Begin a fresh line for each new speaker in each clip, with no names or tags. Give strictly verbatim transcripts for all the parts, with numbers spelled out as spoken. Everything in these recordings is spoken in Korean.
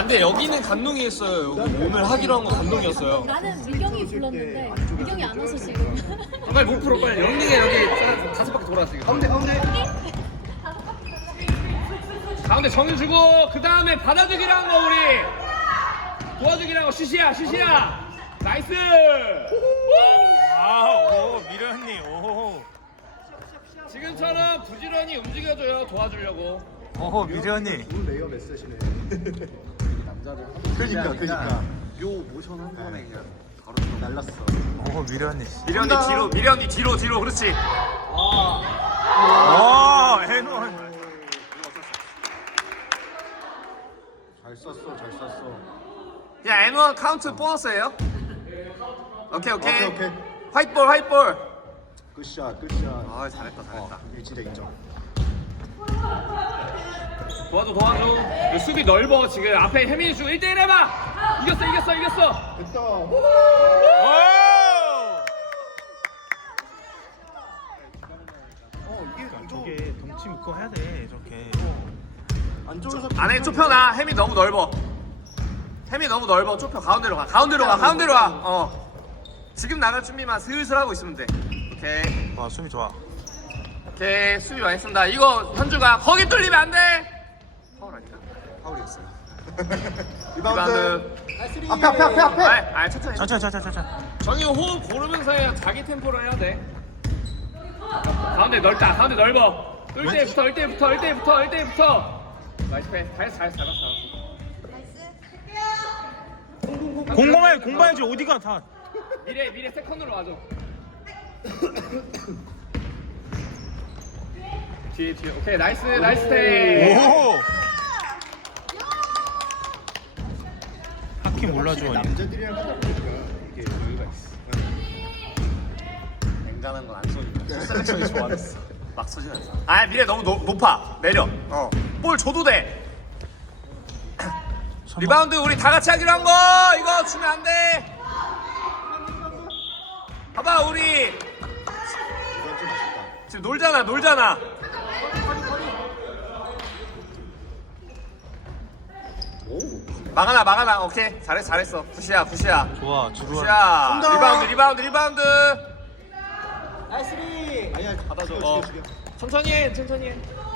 근데 여기는 감동이었어요. 여기 오늘 하기로 한 거 감동이었어요.
나는 미경이 불렀는데 미경이 안 와서 지금.
빨리 못 풀어 빨리. 런닝에 여기 다섯 바퀴 돌았어 지금. 가운데 가운데. 가운데 정유 주고 그 다음에 받아주기로 한 거 우리. 도와주기로 한 거 시시야 시시야. 나이스.
아오 미련이 오.
지금처럼 부지런히 움직여줘요. 도와주려고.
오 미련이.
좋은 레이어 메시지네. 그러니까 그러니까 요 모션 한 번에 그냥 바로 날랐어.
오 미련이.
미련이 뒤로 미련이 뒤로 뒤로 그렇지.
아 해놓은.
잘 썼어 잘 썼어.
야 엔 원 카운트 보너스예요. 오케이 오케이.
오케이 오케이.
화이트볼 화이트볼.
굿샷 굿샷.
아 잘했다 잘했다.
어, 이게 진짜 인정.
도와줘 도와줘. 이거 수비 넓어 지금. 앞에 혜민이 주고 일 대 일 해봐. 이겼어 이겼어 이겼어.
됐다.
오.
어 이게 좀
저게 덩치 묶고 해야 돼 저렇게.
안쪽에서
안에 좁혀놔. 혜민 너무 넓어. 혜민 너무 넓어. 좁혀. 가운데로 가 가운데로 가 가운데로 와. 어 지금 나갈 준비만 슬슬 하고 있으면 돼. 오케이
와 수비 좋아.
오케이 수비 많이 쓴다. 이거 현주가 거기 뚫리면 안 돼. 파울 아니야?
파울이었어요.
리바운드.
앞에 앞에 앞에 앞에.
아, 아 천천히
천천히 천천히 천천히.
정이 호흡 고르면서 해야 자기 템포로 해야 돼. 가운데 넓다. 가운데 넓어. 뚫 때부터, 을 때부터, 을 때부터, 을 때부터. 나이스 패. 잘했어, 잘했어, 잘했어.
공공해 공부해야지 어디가 다.
미래, 미래 세컨으로 와줘. 뒤에, 뒤에. 오케이, 나이스, 나이스 패.
오. 하키 몰라줘.
남자들이랑 하다 보니까 이게 여유가 있어.
냉장한 건 안 쏘니까. 셀렉션이 좋아졌어. 막 쏘진 않아. 아, 미래 너무 노, 높아. 내려. 어. 볼 줘도 돼. 리바운드 우리 다 같이 하기로 한 거. 이거 주면 안 돼. 봐봐, 우리.
이건 좀 아쉽다.
지금 놀잖아, 놀잖아.
오.
막아놔, 막아놔. 오케이. 잘했어, 잘했어. 굿이야, 굿이야.
좋아 주루한.
굿이야.
쏜다.
리바운드, 리바운드, 리바운드.
아니야 받아줘.
어.
죽여 죽여.
천천히 해, 천천히 해.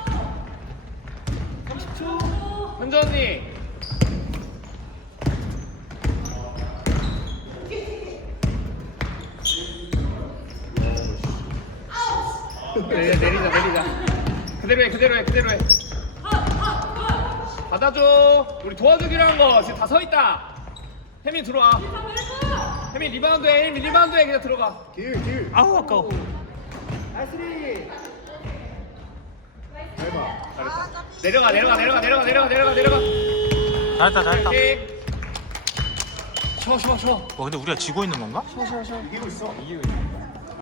삼십 초. 현주 언니. 내리자, 내리자, 내리자. 그대로 해, 그대로 해, 그대로 해. 받아줘. 우리 도와주기로 한 거 지금 다 서 있다. 혜민 들어와. 혜민 리바운드 해, 혜민 리바운드 해. 그냥 들어가.
길 길.
아우 아까워.
잘 봐.
잘했다. 내려가, 내려가, 내려가, 내려가, 내려가, 내려가, 내려가.
잘했다 잘했다.
오케이. 쉬어, 쉬어, 쉬어.
와 근데 우리가 지고 있는 건가?
이기고 있어. 이기고 있어.